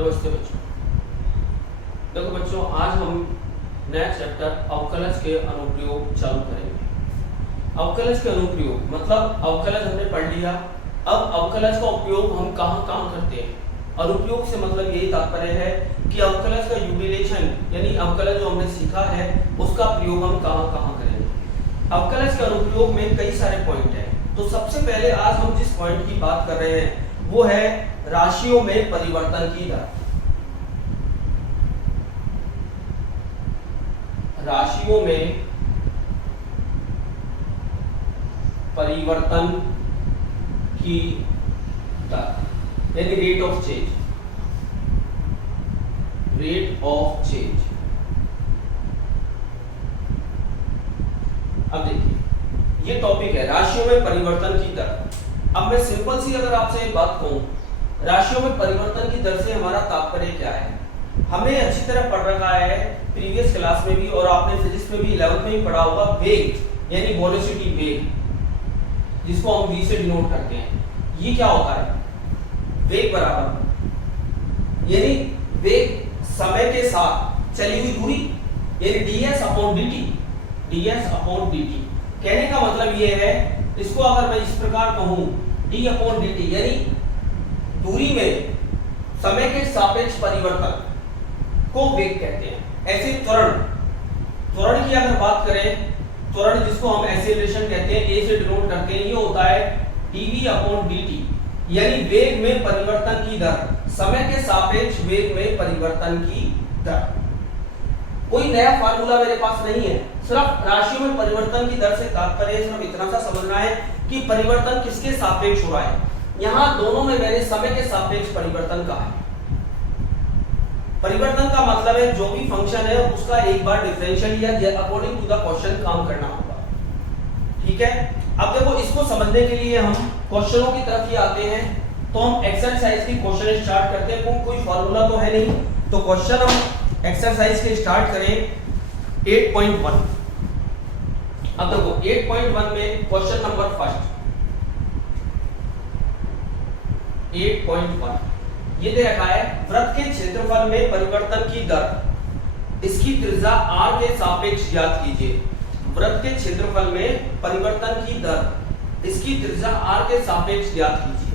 नमस्ते बच्चों। देखो बच्चों, आज हम नया चैप्टर अवकलज के अनुप्रयोग चालू करेंगे। अवकलज के अनुप्रयोग मतलब अवकलज हमने पढ़ लिया। अब अवकलज का उपयोग हम कहाँ कहाँ करते हैं। अनुप्रयोग से मतलब यही तात्पर्य है कि अवकलज का यूटिलाइजेशन यानी अवकलज जो हमने सीखा है उसका प्रयोग हम कहाँ कहाँ करेंगे। अवकलज के अनुप्रयोग में कई सारे पॉइंट हैं। तो सबसे पहले आज हम जिस पॉइंट की बात कर रहे हैं वो है राशियों में परिवर्तन की दर। राशियों में परिवर्तन की दर यानी rate of change. Rate of change. अब देखिए ये टॉपिक है राशियों में परिवर्तन की दर। अब मैं सिंपल सी अगर आपसे एक बात कहूं, राशियों में परिवर्तन की दर से हमारा तात्पर्य क्या है। हमने अच्छी तरह पढ़ रखा है प्रीवियस क्लास में भी और आपने फिजिक्स में भी 11th में भी पढ़ा होगा वेग यानी वेलोसिटी वेग जिसको हम v से डिनोट करते हैं। ये क्या होता है, वेग बराबर यानी वेग समय के साथ चली हुई दूरी यानी ds upon dt। ds upon dt कहने का मतलब ये है, इसको अगर मैं इस प्रकार कहूं d अपॉन dt यानी दूरी में समय के सापेक्ष परिवर्तन को वेग कहते हैं। ऐसे त्वरण की अगर बात करें, त्वरण जिसको हम एक्सीलरेशन कहते हैं a से डिनोट करते हैं, ये होता है dv अपॉन dt यानी वेग में परिवर्तन की दर, समय के सापेक्ष वेग में परिवर्तन की दर। कोई नया फार्मूला मेरे पास नहीं है, सिर्फ राशियों में परिवर्तन की दर से तात्पर्य सिर्फ इतना सा समझना है कि परिवर्तन किसके सापेक्ष हो रहा है। यहां दोनों में मैंने समय के सापेक्ष परिवर्तन कहा है। परिवर्तन का मतलब है जो भी फंक्शन है उसका एक बार डिफरेंशियल या अकॉर्डिंग टू द क्वेश्चन काम करना होगा। ठीक है, अब देखो इसको समझने के लिए हम क्वेश्चनों की तरफ ही आते हैं। तो हम एक्सरसाइज की क्वेश्चन स्टार्ट करते हैं। कोई फार्मूला तो है नहीं, तो क्वेश्चन हम एक्सरसाइज के स्टार्ट करें 8.1। अब देखो 8.1 में क्वेश्चन नंबर फर्स्ट 8.1 ये दे रखा है, वृत्त के क्षेत्रफल में परिवर्तन की दर इसकी त्रिज्या r के सापेक्ष ज्ञात कीजिए। वृत्त के क्षेत्रफल में परिवर्तन की दर इसकी त्रिज्या r के सापेक्ष ज्ञात कीजिए,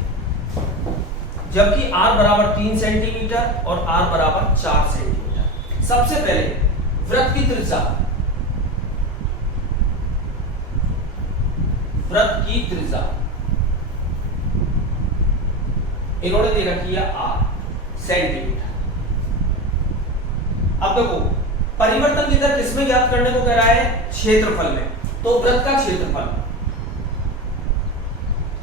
जबकि r बराबर 3 सेंटीमीटर और r बराबर 4 सेंटीमीटर। सबसे पहले वृत्त की त्रिज्या, वृत्त की त्रिज्या इन्होंने दे रखी है r सेंटीमीटर। अब देखो परिवर्तन की दर किसमें ज्ञात करने को कह रहा है, क्षेत्रफल में। तो वृत्त का क्षेत्रफल,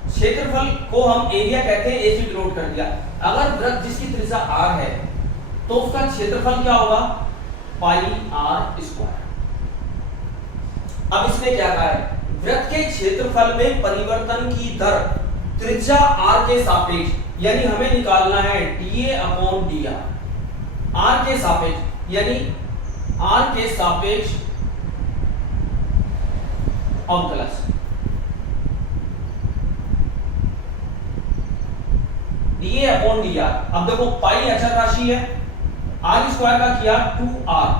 क्षेत्रफल को हम एरिया कहते हैं, ए से डिनोट कर दिया। अगर वृत्त जिसकी त्रिज्या r है तो उसका क्षेत्रफल क्या होगा, पाई r स्क्वायर। अब इसने क्या कहा है, वृत्त के क्षेत्रफल में परिवर्तन की दर त्रिज्या r के सापेक्ष यानी हमें निकालना है dA अपॉन dr। r के सापेक्ष यानी r के सापेक्ष अवकलज। dA upon dr। अब देखो पाई अचर राशि है, r स्क्वायर का किया 2r,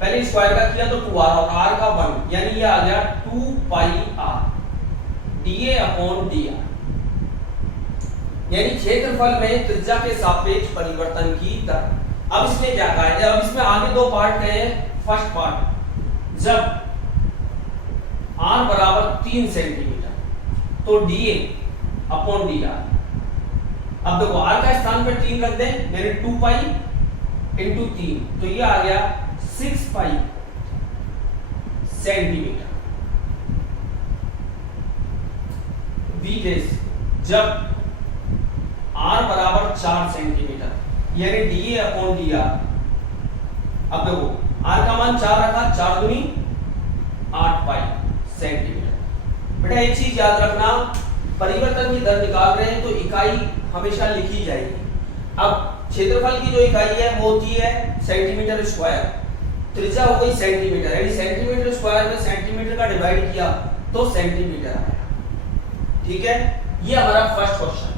पहले स्क्वायर का किया तो 2r और r का 1 यानी ये आ गया 2 पाई r dA अपॉन dr यानी क्षेत्रफल में त्रिज्या के सापेक्ष परिवर्तन की दर। अब इसने क्या कहा है, अब इसमें आगे दो पार्ट गए। फर्स्ट पार्ट जब r बराबर 3 सेंटीमीटर तो dA अपॉन dr। अब देखो r का स्थान पर 3 रख दें यानी 2 पाई इंटू 3 तो ये आ गया 6 पाई सेंटीमीटर। बी केस जब r बराबर 4 सेंटीमीटर यानी dA अपॉन dr। अब देखो r का मान 4 रखा, 4 दूनी 8 पाई सेंटीमीटर। बेटा एक चीज याद रखना, परिवर्तन की दर निकाल रहे हैं तो इकाई हमेशा लिखी जाएगी। अब क्षेत्रफल की जो इकाई है वो होती है सेंटीमीटर स्क्वायर, त्रिज्या हो गई सेंटीमीटर यानी सेंटीमीटर स्क्वायर में सेंटीमीटर का डिवाइड किया तो सेंटीमीटर आया। ठीक है, ये हमारा फर्स्ट क्वेश्चन।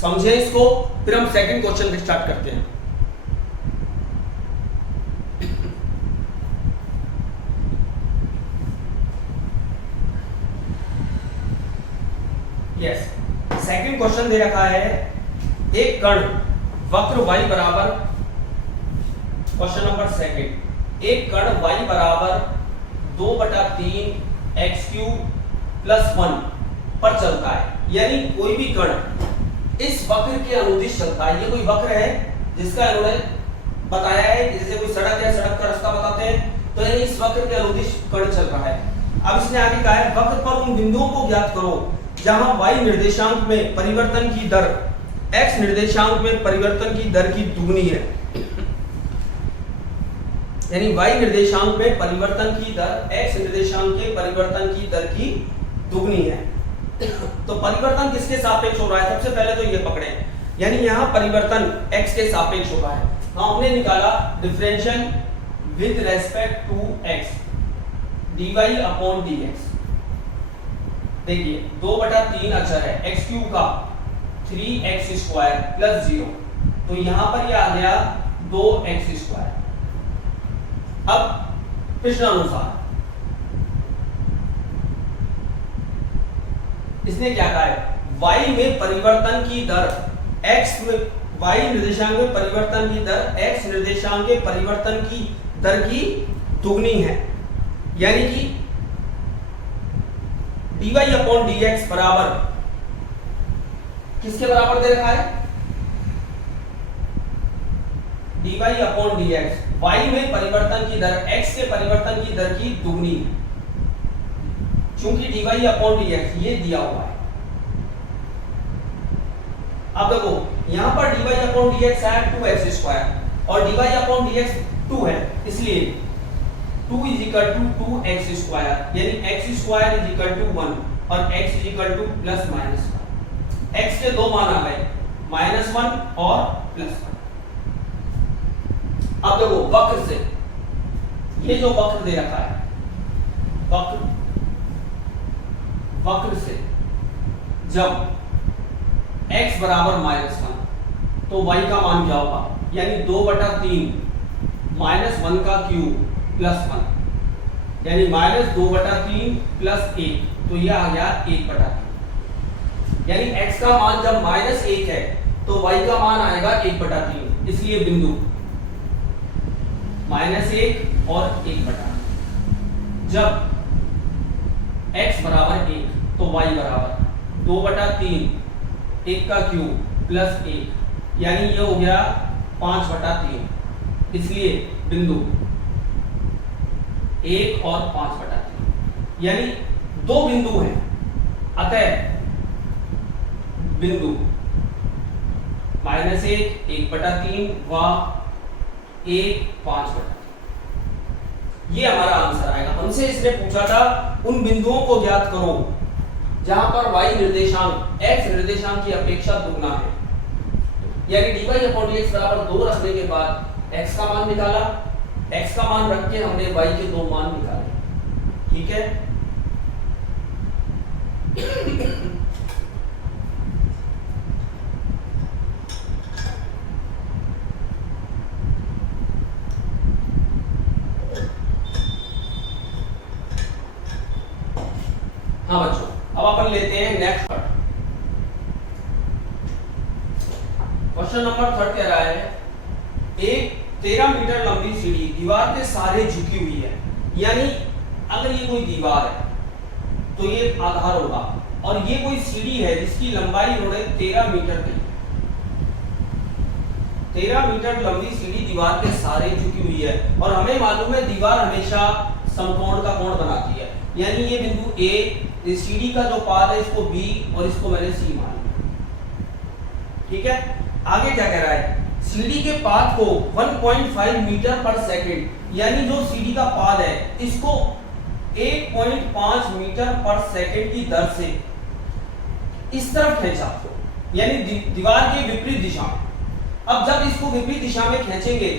समझे इसको, फिर हम सेकंड क्वेश्चन स्टार्ट करते हैं। यस, सेकंड क्वेश्चन दे रखा है, एक कण वक्र y बराबर, क्वेश्चन नंबर सेकंड, एक कण y बराबर 2/3 x क्यूब प्लस 1 पर चलता है, यानी कोई भी कण इस वक्र के अनुदिश चलता है। ये कोई वक्र है जिसका इन्होंने बताया है, जैसे कोई सड़क है, सड़क का रास्ता बताते हैं, तो यानी इस वक्र के अनुदिश कण चल रहा है। अब इसने आगे कहा है, वक्र पर उन बिंदुओं को ज्ञात करो जहां y निर्देशांक में परिवर्तन की दर x निर्देशांक में परिवर्तन की दर की दुगनी है, यानी y निर्देशांक में परिवर्तन की दर x निर्देशांक के परिवर्तन की दर की दुगनी है। तो परिवर्तन किसके सापेक्ष हो रहा है, सबसे पहले तो ये पकड़े, यानी यहां परिवर्तन x के सापेक्ष हो रहा है। हमने निकाला differential with respect to x dy upon dx। देखिए 2/3 अचर है, x क्यूब का 3x स्क्वायर प्लस 0, तो यहां पर ये आ गया 2x स्क्वायर। अब प्रश्नानुसार इसने क्या कहा है, y में परिवर्तन की दर x में, y निर्देशांक में परिवर्तन की दर x निर्देशांक के परिवर्तन की दर की दुगनी है, यानी कि dy अपॉन dx बराबर किसके बराबर दे रखा है, dy अपॉन dx, y में परिवर्तन की दर x के परिवर्तन की दर की दुगनी है, चूंकि dy अपॉन dx ये दिया हुआ है। अब देखो यहां पर dy अपॉन dx है 2x स्क्वायर और dy अपॉन dx 2 है, इसलिए 2 is equal to 2x square, यानी x square is equal to 1 और x is equal to plus minus 1। x के दो मान आ गए, -1 और +1। अब देखो वक्र से, ये जो वक्र दे रखा है, वक्र से जब x बराबर -1 तो y का मान क्या होगा, यानी 2/3 -1 का क्यूब प्लस 1, यानी -2/3 प्लस 1, तो यह आ गया 1/3, यानी x का मान जब -1 है तो y का मान आएगा 1/3, इसलिए बिंदु -1 और 1/3। जब x बराबर 1 तो y बराबर 2/3 1 का क्यूब प्लस 1, यानी ये हो गया 5/3, इसलिए बिंदु 1 और 5/3, यानी दो बिंदु हैं, अतः बिंदु -1 1/3 व 1 5/3, ये हमारा आंसर आएगा। हमसे इसने पूछा था उन बिंदुओं को ज्ञात करो जहां पर y निर्देशांक x निर्देशांक की अपेक्षा दुगना है, यानी dy अपॉन dx बराबर 2 रखने के बाद x का मान निकाला, x का मान रख के हमने y के दो मान निकाले, ठीक है। हाँ बच्चों, अब अपन लेते हैं नेक्स्ट पार्ट। क्वेश्चन नंबर 3 कह रहा है, एक 13 मीटर लंबी सीढ़ी दीवार के सहारे झुकी हुई है, यानी अगर ये कोई दीवार है तो ये आधार होगा, और ये कोई सीढ़ी है जिसकी लंबाई उन्होंने 13 मीटर दी। 13 मीटर लंबी सीढ़ी दीवार के सहारे झुकी हुई है, और हमें मालूम है दीवार हमेशा समकोण का कोण बनाती है, यानी ये बिंदु A, इस सीढ़ी का जो पाद है इसको B और इसको मैंने C मान लिया, ठीक है। आगे क्या कह रहा है, सीढ़ी के पाद को 1.5 मीटर पर सेकंड, यानी जो सीढ़ी का पाद है इसको 1.5 मीटर पर सेकंड की दर से इस तरफ खींचा, यानी दीवार के विपरीत दिशा में। अब जब इसको विपरीत दिशा में खींचेंगे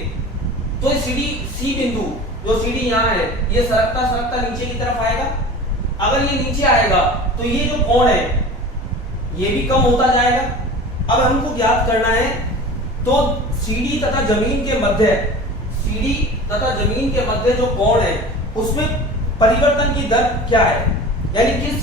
तो सीढ़ी C बिंदु, जो सीढ़ी यहाँ है, ये सरकता सरकता नीचे की तरफ आएगा। अगर ये नीचे आएगा तो ये जो कोण है ये भी कम होता जाएगा, अब हमको ज्ञात करना है तो सीडी तथा जमीन के मध्य, सीडी तथा जमीन के मध्य जो कोण है उसमें परिवर्तन की दर क्या है, यानी किस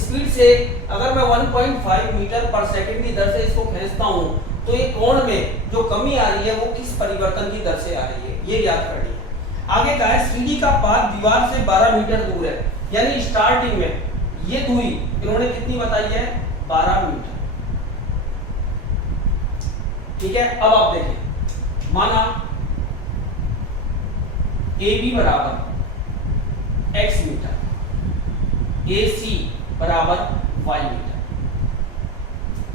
स्पीड से अगर मैं 1.5 मीटर पर सेकंड की दर से इसको खींचता हूं तो ये कोण में जो कमी आ रही है वो किस परिवर्तन की दर से आ रही है, ये याद करनी है। आगे का है सीडी का पाथ दीवार से 12 मीटर दूर है, यानी स्टार्टिंग में ये दूरी इन्होंने कितनी बताई है, 12 मीटर। ठीक है, अब आप देखें, माना AB बराबर x मीटर, AC बराबर y मीटर।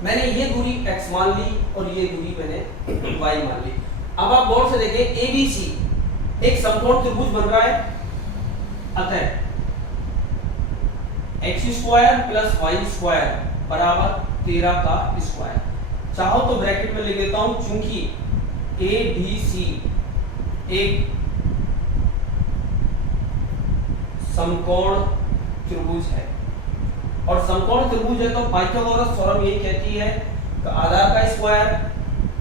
मैंने ये दूरी x मान ली और ये दूरी मैंने y मान ली। अब आप गौर से देखें, ABC एक समकोण त्रिभुज बन रहा है, अतः x square plus y square बराबर 13 का स्क्वायर। चाहो तो ब्रैकेट में लिख देता हूं, चूंकि ABC एक समकोण त्रिभुज है और समकोण त्रिभुज है तो पाइथागोरस थ्योरम यही कहती है कि आधार का स्क्वायर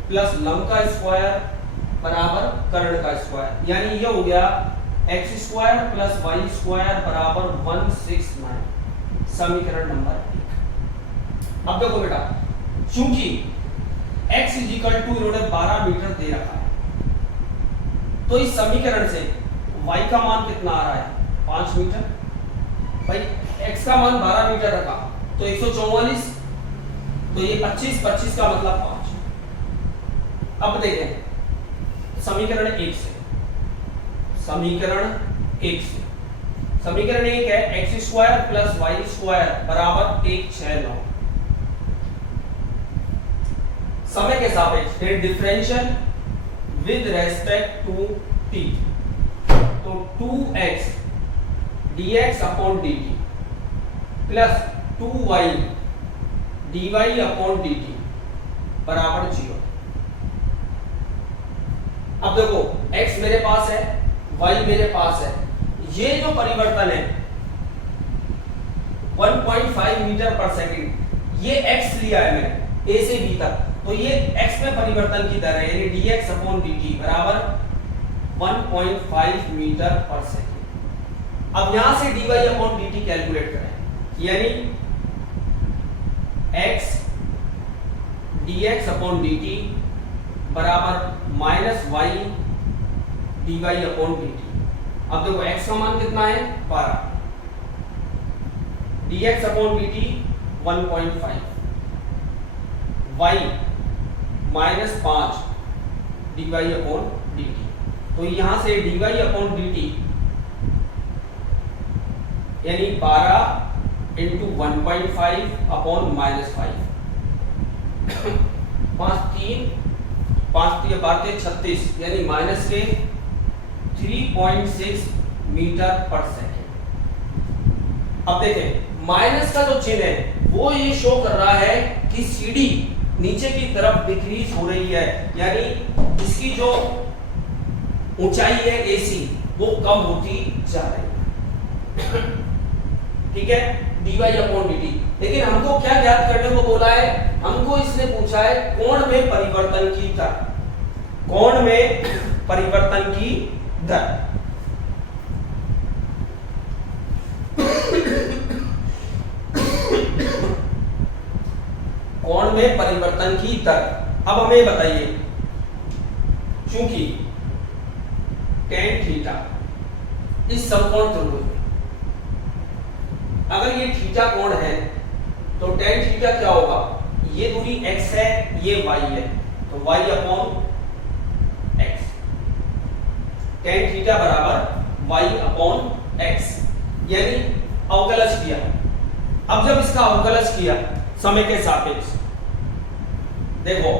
प्लस लंब का स्क्वायर बराबर कर्ण का स्क्वायर, यानी ये हो गया x square plus y square बराबर 169, समीकरण नंबर 1। अब देखो बेटा, चूंकि x इन्होंने 12 मीटर दे रखा है तो इस समीकरण से y का मान कितना आ रहा है, 5 मीटर। भाई x का मान 12 मीटर रखा तो 144, तो ये 25 का मतलब 5। अब देखें समीकरण 1 से, समीकरण 1 है x square plus y square बराबर 169। समय के सापेक्ष differential with respect to t, तो 2x dx upon dt plus 2y dy upon dt बराबर 0। अब देखो x मेरे पास है, y मेरे पास है, ये जो परिवर्तन है 1.5 मीटर पर सेकंड, ये x लिया है मैंने a से b तक, तो ये x में परिवर्तन की दर है, यानी dx अपॉन dt बराबर 1.5 मीटर पर सेकंड। अब यहां से dy अपॉन dt कैलकुलेट करें, यानी x dx अपॉन dt बराबर minus y dy upon dt। अब देखो x का मान कितना है, 12, dx upon dt 1.5, y minus 5 dy upon dt, तो यहां से dy अपॉन dt यानी 12 इंटू 1.5 अपॉन माइनस 5, 5 3 36, यानी माइनस के 3.6 मीटर पर सेकेंड। अब देखें माइनस का जो चिन्ह है वो ये शो कर रहा है कि सीडी नीचे की तरफ डिक्रीज हो रही है, यानी इसकी जो ऊंचाई है AC वो कम होती जा रही है। ठीक है, dy अपॉन dt। लेकिन हमको क्या ज्ञात करने को बोला है, हमको इसने पूछा है कोण में परिवर्तन की दर, कोण में परिवर्तन की दर। कोण में परिवर्तन की दर। अब हमें बताइए, चूंकि tan थीटा इस समकोण त्रिभुज में अगर ये थीटा कोण है तो tan थीटा क्या होगा, ये दूरी x है, ये y है, तो y upon x, tan theta बराबर y अपॉन x, यानी अवकलज किया। अब जब इसका अवकलज किया समय के सापेक्ष, देखो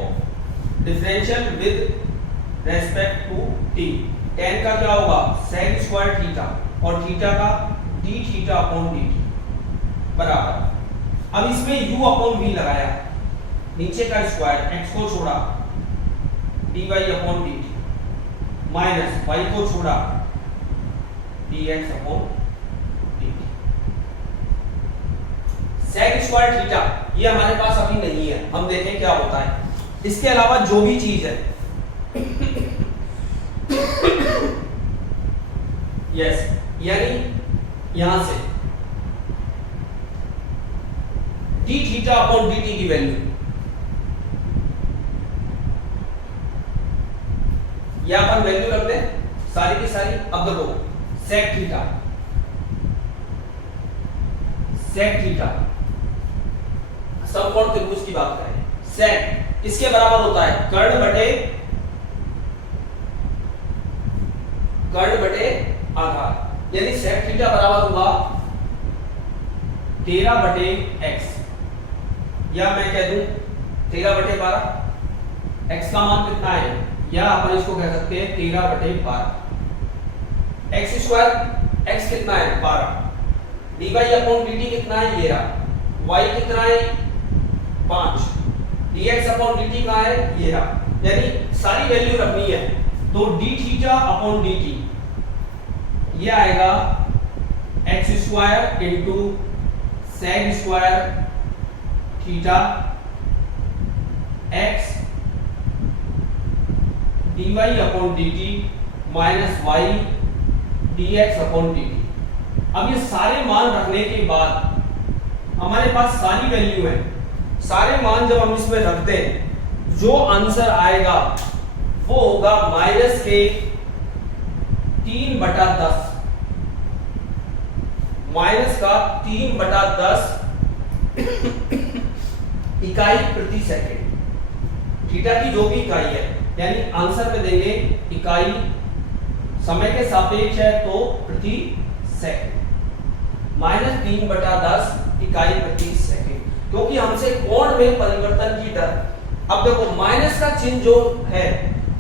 differential with respect to t, tan का क्या होगा sec स्क्वायर थीटा और थीटा का d थीटा अपॉन dt बराबर, अब इसमें u अपॉन v लगाया, नीचे का स्क्वायर x को छोड़ा dy upon dt minus y को छोड़ा dx upon dt। sec square theta ये हमारे पास अभी नहीं है, हम देखें क्या होता है। इसके अलावा जो भी चीज है यस यानी यहां से D theta upon D T की वैल्यू, या अपन वैल्यू रख दें सारी की सारी। अब देखो सेक थीटा समकोण त्रिभुज की बात करें, सेक इसके बराबर होता है कर्ण बटे आधार, यानी सेक थीटा बराबर होगा 13 बटे x, या मैं कह दूं 13 बटे 12। x का मान कितना है, या अपन इसको कह सकते हैं 13 बटे 12। x स्क्वायर x कितना है 12, dy अपॉन dt कितना है ये रहा, y कितना है 5, dx अपॉन dt कहाँ है ये रहा, यानी सारी वैल्यू रखनी है। तो d थीटा अपॉन dt ये आएगा x square into sec square theta x dy upon dt minus y dx upon dt। अब ये सारे मान रखने के बाद हमारे पास सारी वैल्यू है, सारे मान जब हम इसमें रखते हैं जो आंसर आएगा वो होगा माइनस के 3/10, माइनस का 3/10 इकाई प्रति सेकंड। थीटा की जो भी इकाई है, यानी आंसर में देंगे इकाई समय के सापेक्ष है तो प्रति सेकंड, माइनस 3/10 इकाई प्रति सेकंड, क्योंकि हमसे कोण में परिवर्तन की दर। अब देखो माइनस का चिन्ह जो है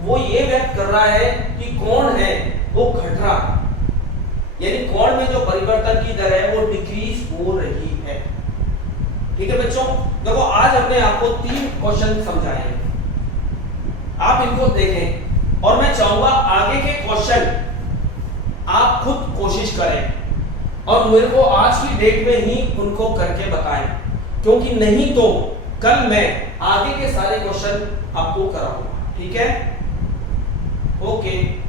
वो ये व्यक्त कर रहा है कि कोण है वो घट रहा, यानी कोण में जो परिवर्तन की दर है वो डिक्रीज हो रही है। ठीक है बच्चों, देखो आज हमने आपको 3 क्वेश्चन समझाए हैं, आप इनको देखें और मैं चाहूंगा आगे के क्वेश्चन आप खुद कोशिश करें और मेरे को आज की डेट में ही उनको करके बताएं, क्योंकि नहीं तो कल मैं आगे के सारे क्वेश्चन आपको कराऊंगा। ठीक है, ओके।